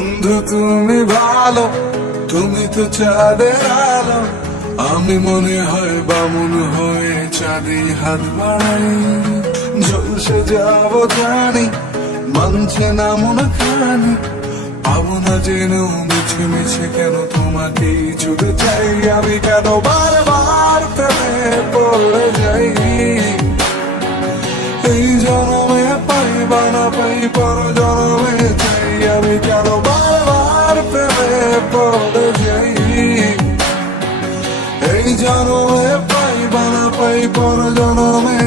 বন্ধু তুমি ভালো, তুমি তো চাঁদের আলো। আমি মনে হয় বামুন হয়ে চাঁদে হাত বাড়াই। ঝলসে যাব জানি, মানছে না মন খানি। পাবো না জেনেও মিছে মিছে কেন তোমাকেই ছুটে চাই। আমি কেন বারবার প্রেমে পড়ে যাই। এই জনমে পাই বা না পাই, পর জনমে চাই। আমি কেন বারবার প্রেমে পড়ে যাই। এই জনমে পাই বা না পাই, পর জনমে